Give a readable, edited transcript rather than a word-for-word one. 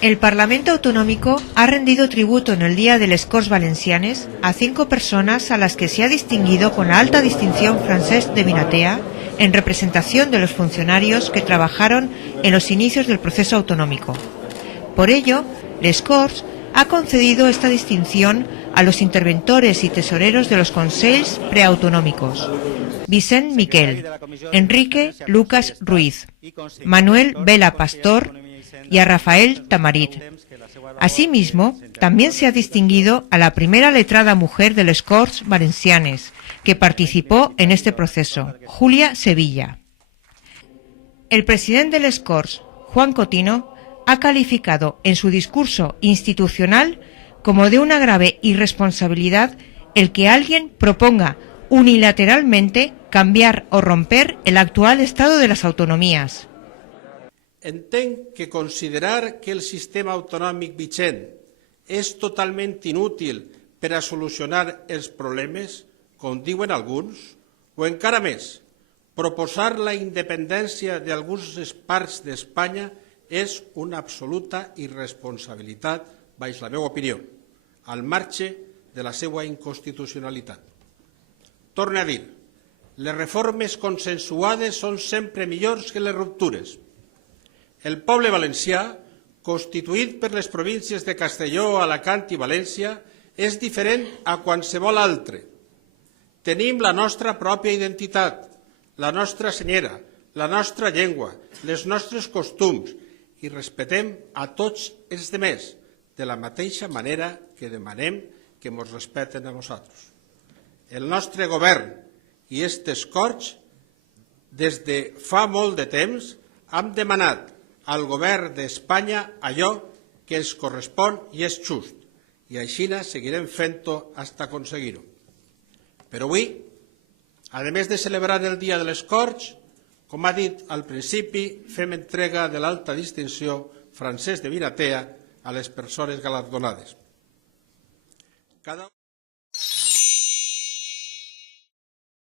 El Parlamento Autonómico ha rendido tributo en el Día de les Corts Valencianes a 5 personas a las que se ha distinguido con la alta distinción Francesc de Vinatea en representación de los funcionarios que trabajaron en los inicios del proceso autonómico. Por ello, les Corts ha concedido esta distinción a los interventores y tesoreros de los consells preautonómicos: Vicent Miquel, Enrique Lucas Ruiz, Manuel Vela Pastor y a Rafael Tamarit. Asimismo, también se ha distinguido a la primera letrada mujer de les Corts Valencianes, que participó en este proceso, Julia Sevilla. El presidente de les Corts, Juan Cotino, ha calificado en su discurso institucional como de una grave irresponsabilidad el que alguien proponga unilateralmente cambiar o romper el actual estado de las autonomías. Entenc que considerar que el sistema autonòmic vigent és totalment inútil per a solucionar els problemes, com diuen alguns, o encara més, proposar la independència d'algunes parts d'Espanya és una absoluta irresponsabilitat, baix la meva opinió, al marge de la seva inconstitucionalitat. Torne a dir, les reformes consensuades són sempre millors que les ruptures. El poble valencià, constituït per les províncies de Castelló, Alacant i València, és diferent a qualsevol altre. Tenim la nostra pròpia identitat, la nostra senyera, la nostra llengua, els nostres costums i respectem a tots els demés de la mateixa manera que demanem que ens respecten a nosaltres. El nostre govern i aquestes Corts, des de fa molt de temps, hem demanat al govern d'Espanya allò que ens correspon i és just, i així seguirem fent-ho fins a aconseguir-ho. Però avui, a més de celebrar el Dia de les Corts, com ha dit al principi, fem entrega de l'alta distinció Francesc de Vinatea a les persones galardonades.